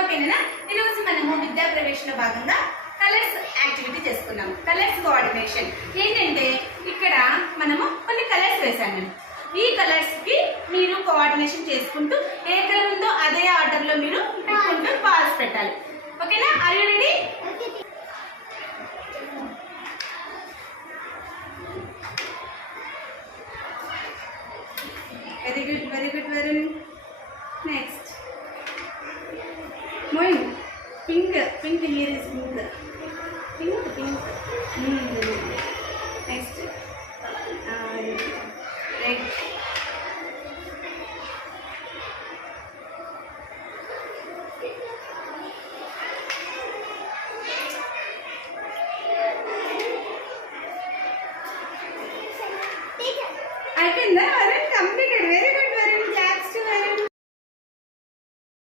ఓకేనా. ఈరోజు మనము విద్యా ప్రవేశంలో భాగంగా కలర్స్ యాక్టివిటీ చేసుకున్నాము. కలర్స్ కోఆర్డినేషన్ ఏంటంటే ఇక్కడ మనము కొన్ని కలర్స్ వేసాము. ఈ కలర్స్ కి మీరు కోఆర్డినేషన్ చేసుకుంటూ ఏ కలర్ ఉందో అదే ఆర్డర్ లో మీరు పెట్టుకుంటూ బాల్స్ పెట్టాలి. ఓకేనా? Are you ready? Very good, very good, very next Moin. Pink. Pink here is pink. Pink, pink. Next. Red. అయిపోయిందా మరి?